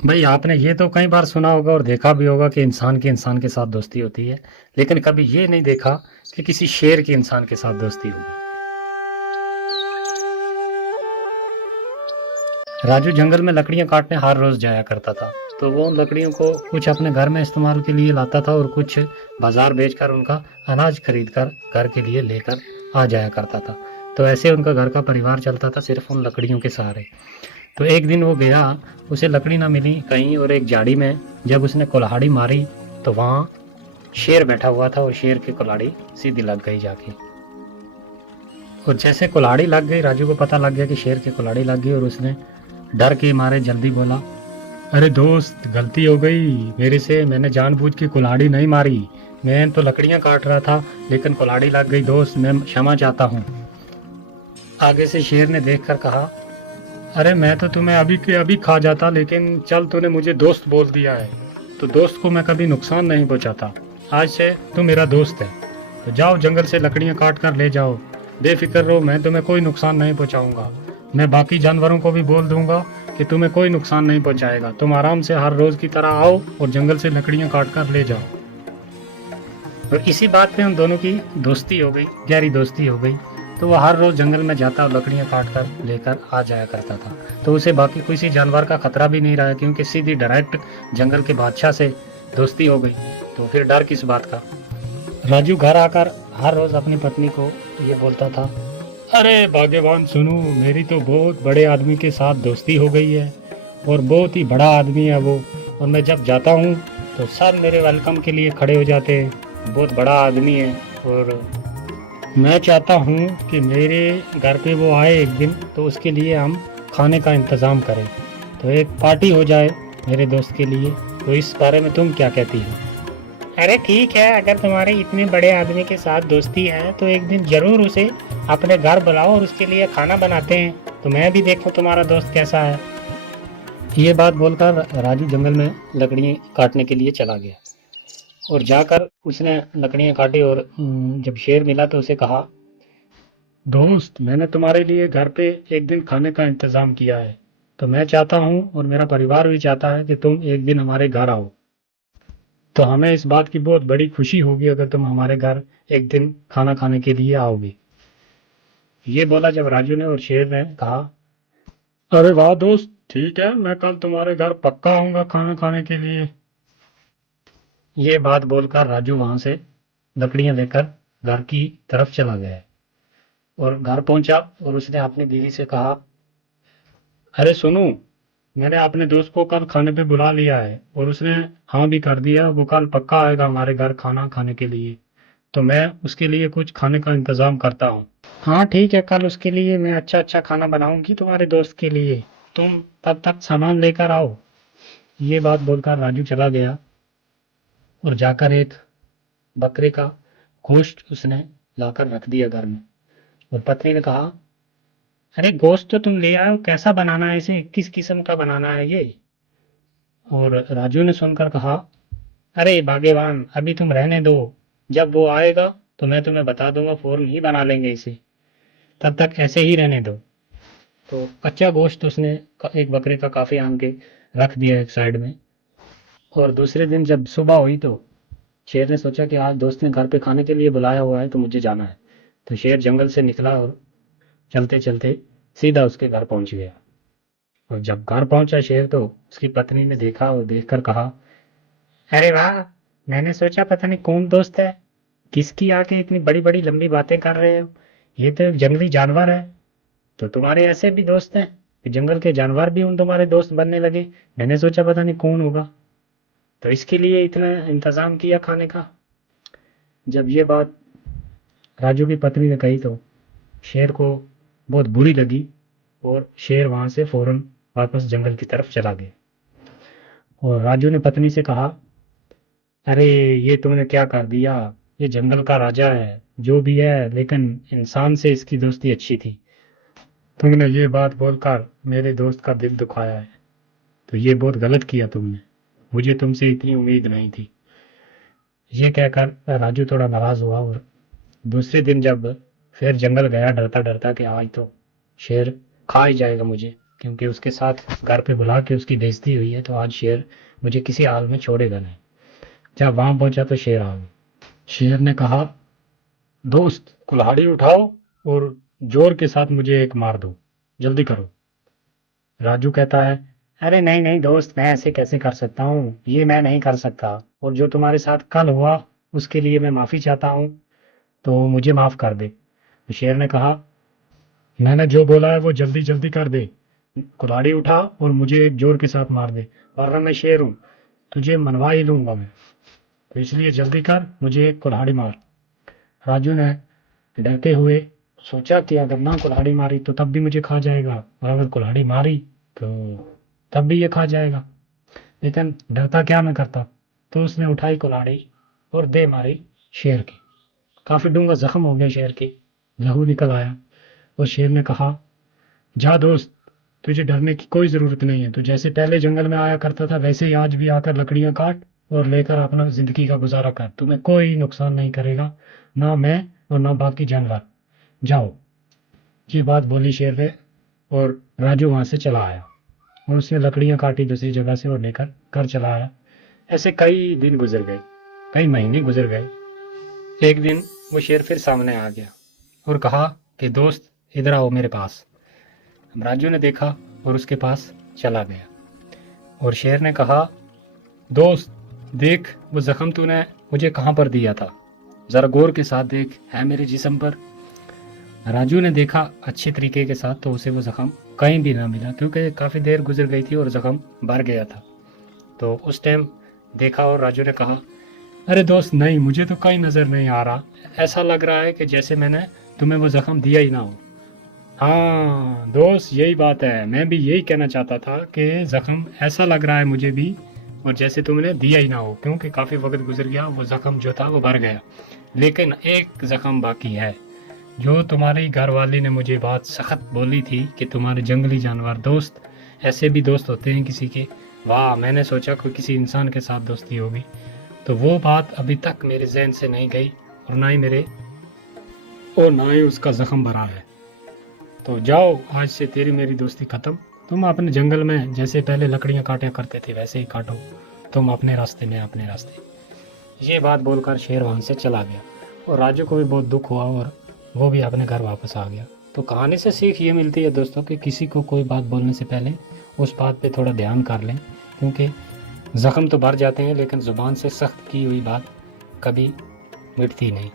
भाई आपने ये तो कई बार सुना होगा और देखा भी होगा कि इंसान के साथ दोस्ती होती है, लेकिन कभी ये नहीं देखा कि किसी शेर की इंसान के साथ दोस्ती हो गई। राजू जंगल में लकड़ियां काटने हर रोज जाया करता था। तो वो उन लकड़ियों को कुछ अपने घर में इस्तेमाल के लिए लाता था और कुछ बाजार बेचकर उनका अनाज खरीद कर घर के लिए लेकर आ जाया करता था। तो ऐसे उनका घर का परिवार चलता था सिर्फ उन लकड़ियों के सहारे। तो एक दिन वो गया, उसे लकड़ी ना मिली कहीं, और एक झाड़ी में जब उसने कुल्हाड़ी मारी तो वहाँ शेर बैठा हुआ था और शेर की कुल्हाड़ी सीधी लग गई जाके। और जैसे कुल्हाड़ी लग गई, राजू को पता लग गया कि शेर की कुल्हाड़ी लग गई, और उसने डर के मारे जल्दी बोला, अरे दोस्त, गलती हो गई मेरे से, मैंने जानबूझ के कुल्हाड़ी नहीं मारी, मैं तो लकड़ियां काट रहा था, लेकिन कुल्हाड़ी लग गई दोस्त, मैं क्षमा चाहता हूँ। आगे से शेर ने देखकर कहा, अरे मैं तो तुम्हें अभी के अभी खा जाता, लेकिन चल तूने मुझे दोस्त बोल दिया है, तो दोस्त को मैं कभी नुकसान नहीं पहुंचाता। आज से तू मेरा दोस्त है, तो जाओ जंगल से लकड़ियां काट कर ले जाओ, बेफिक्र रहो, मैं तुम्हें कोई नुकसान नहीं पहुंचाऊंगा। मैं बाकी जानवरों को भी बोल दूंगा कि तुम्हें कोई नुकसान नहीं पहुंचाएगा, तुम आराम से हर रोज की तरह आओ और जंगल से लकड़ियां काट कर ले जाओ। और इसी बात पे उन दोनों की दोस्ती हो गई, गहरी दोस्ती हो गई। तो वो हर रोज जंगल में जाता और लकड़ियां काट कर लेकर आ जाया करता था। तो उसे बाकी किसी जानवर का खतरा भी नहीं रहा, क्योंकि सीधी डायरेक्ट जंगल के बादशाह से दोस्ती हो गई। तो फिर डर किस बात का। राजू घर आकर हर रोज अपनी पत्नी को ये बोलता था, अरे भाग्यवान सुनो, मेरी तो बहुत बड़े आदमी के साथ दोस्ती हो गई है, और बहुत ही बड़ा आदमी है वो, और मैं जब जाता हूँ तो सब मेरे वेलकम के लिए खड़े हो जाते हैं, बहुत बड़ा आदमी है। और मैं चाहता हूँ कि मेरे घर पे वो आए एक दिन, तो उसके लिए हम खाने का इंतज़ाम करें, तो एक पार्टी हो जाए मेरे दोस्त के लिए। तो इस बारे में तुम क्या कहती हो। अरे ठीक है, अगर तुम्हारे इतने बड़े आदमी के साथ दोस्ती है तो एक दिन जरूर उसे अपने घर बुलाओ और उसके लिए खाना बनाते हैं, तो मैं भी देखूं तुम्हारा दोस्त कैसा है। ये बात बोलकर राजू जंगल में लकड़ियाँ काटने के लिए चला गया, और जाकर उसने लकड़ियाँ काटी, और जब शेर मिला तो उसे कहा, दोस्त, मैंने तुम्हारे लिए घर पे एक दिन खाने का इंतजाम किया है, तो मैं चाहता हूँ और मेरा परिवार भी चाहता है कि तुम एक दिन हमारे घर आओ, तो हमें इस बात की बहुत बड़ी खुशी होगी अगर तुम हमारे घर एक दिन खाना खाने के लिए आओगे। ये बोला जब राजू ने, और शेर ने कहा, अरे वाह दोस्त, ठीक है, मैं कल तुम्हारे घर पक्का आऊंगा खाना खाने के लिए। ये बात बोलकर राजू वहां से लकड़ियां लेकर घर की तरफ चला गया, और घर पहुंचा और उसने अपनी बीवी से कहा, अरे सुनो, मैंने अपने दोस्त को कल खाने पे बुला लिया है, और उसने हाँ भी कर दिया, वो कल पक्का आएगा हमारे घर खाना खाने के लिए, तो मैं उसके लिए कुछ खाने का इंतजाम करता हूँ। हाँ ठीक है, कल उसके लिए मैं अच्छा अच्छा खाना बनाऊंगी तुम्हारे दोस्त के लिए, तुम तब तक सामान लेकर आओ। ये बात बोलकर राजू चला गया, और जाकर एक बकरे का गोश्त उसने लाकर रख दिया घर में। और पत्नी ने कहा, अरे गोश्त तो तुम ले आए हो, कैसा बनाना है इसे, किस किस्म का बनाना है ये। और राजू ने सुनकर कहा, अरे भाग्यवान, अभी तुम रहने दो, जब वो आएगा तो मैं तुम्हें बता दूंगा, फौरन ही बना लेंगे इसे, तब तक ऐसे ही रहने दो। तो कच्चा गोश्त उसने एक बकरे का काफी आन के रख दिया एक साइड में। और दूसरे दिन जब सुबह हुई तो शेर ने सोचा कि आज दोस्त ने घर पे खाने के लिए बुलाया हुआ है, तो मुझे जाना है। तो शेर जंगल से निकला और चलते चलते सीधा उसके घर पहुंच गया। और जब घर पहुंचा शेर, तो उसकी पत्नी ने देखा और देखकर कहा, अरे वाह, मैंने सोचा पता नहीं कौन दोस्त है, किसकी आके इतनी बड़ी बड़ी लंबी बातें कर रहे हो, ये तो एक जंगली जानवर है। तो तुम्हारे ऐसे भी दोस्त हैं कि जंगल के जानवर भी उन तुम्हारे दोस्त बनने लगे, मैंने सोचा पता नहीं कौन होगा, तो इसके लिए इतना इंतजाम किया खाने का। जब ये बात राजू की पत्नी ने कही तो शेर को बहुत बुरी लगी, और शेर वहां से फौरन वापस जंगल की तरफ चला गया। और राजू ने पत्नी से कहा, अरे ये तुमने क्या कर दिया, ये जंगल का राजा है जो भी है, लेकिन इंसान से इसकी दोस्ती अच्छी थी, तुमने ये बात बोलकर मेरे दोस्त का दिल दुखाया है, तो ये बहुत गलत किया तुमने, मुझे तुमसे इतनी उम्मीद नहीं थी। ये कहकर राजू थोड़ा नाराज हुआ, और दूसरे दिन जब फिर जंगल गया डरता डरता कि आज तो शेर खा ही जाएगा मुझे, क्योंकि उसके साथ घर पे बुला के उसकी बेइज्जती हुई है, तो आज शेर मुझे किसी हाल में छोड़ेगा नहीं। जब वहां पहुंचा तो शेर आ गया। शेर ने कहा, दोस्त कुल्हाड़ी उठाओ और जोर के साथ मुझे एक मार दो, जल्दी करो। राजू कहता है, अरे नहीं नहीं दोस्त, मैं ऐसे कैसे कर सकता हूँ, ये मैं नहीं कर सकता, और जो तुम्हारे साथ कल हुआ उसके लिए मैं माफी चाहता हूँ, तो मुझे माफ कर दे। तो शेर ने कहा, मैंने जो बोला है वो जल्दी जल्दी कर दे, कुल्हाड़ी उठा और मुझे एक जोर के साथ मार दे, वरना मैं शेर हूँ, तुझे मनवा ही लूंगा मैं, तो इसलिए जल्दी कर, मुझे एक कुल्हाड़ी मार। राजू ने डरते हुए सोचा कि अगर ना कुल्हाड़ी मारी तो तब भी मुझे खा जाएगा, और अगर कुल्हाड़ी मारी तो तब भी ये खा जाएगा, लेकिन डरता क्या मैं करता। तो उसने उठाई कुल्हाड़ी और दे मारी शेर की। काफी डूंगा जख्म हो गया शेर की, लहू निकल आया। और शेर ने कहा, जा दोस्त, तुझे डरने की कोई जरूरत नहीं है, तू जैसे पहले जंगल में आया करता था वैसे ही आज भी आकर लकड़ियां काट और लेकर अपना जिंदगी का गुजारा कर, तुम्हें कोई नुकसान नहीं करेगा, ना मैं और ना बाकी जानवर, जाओ। ये बात बोली शेर ने, और राजू वहां से चला आया और उसने लकड़ियां काटी दूसरी जगह से और लेकर घर चला आया। ऐसे कई दिन गुजर गए, कई महीने गुजर गए। एक दिन वो शेर फिर सामने आ गया और कहा कि दोस्त इधर आओ मेरे पास। राजू ने देखा और उसके पास चला गया, और शेर ने कहा, दोस्त देख, वो जख्म तूने मुझे कहाँ पर दिया था, जरा गौर के साथ देख, है मेरे जिस्म पर। राजू ने देखा अच्छे तरीके के साथ, तो उसे वो जख्म कहीं भी ना मिला, क्योंकि काफ़ी देर गुजर गई थी और जख्म भर गया था। तो उस टाइम देखा और राजू ने कहा, अरे दोस्त नहीं, मुझे तो कहीं नज़र नहीं आ रहा, ऐसा लग रहा है कि जैसे मैंने तुम्हें वो जख्म दिया ही ना हो। हाँ दोस्त, यही बात है, मैं भी यही कहना चाहता था कि जख्म ऐसा लग रहा है मुझे भी, और जैसे तुमने दिया ही ना हो, क्योंकि काफ़ी वक्त गुजर गया, वो जख्म जो था वो भर गया, लेकिन एक जख्म बाकी है। जो तुम्हारी घरवाली ने मुझे बात सख्त बोली थी कि तुम्हारे जंगली जानवर दोस्त ऐसे भी दोस्त होते हैं किसी के, वाह, मैंने सोचा कोई किसी इंसान के साथ दोस्ती होगी, तो वो बात अभी तक मेरे जहन से नहीं गई, और ना ही उसका जख्म भरा है। तो जाओ, आज से तेरी मेरी दोस्ती खत्म, तुम अपने जंगल में जैसे पहले लकड़ियां काटा करते थे वैसे ही काटो, तुम अपने रास्ते में अपने रास्ते। ये बात बोलकर शेर वहां से चला गया, और राजू को भी बहुत दुख हुआ और वो भी अपने घर वापस आ गया। तो कहानी से सीख ये मिलती है दोस्तों कि किसी को कोई बात बोलने से पहले उस बात पे थोड़ा ध्यान कर लें, क्योंकि ज़ख्म तो भर जाते हैं लेकिन ज़ुबान से सख्त की हुई बात कभी मिटती नहीं।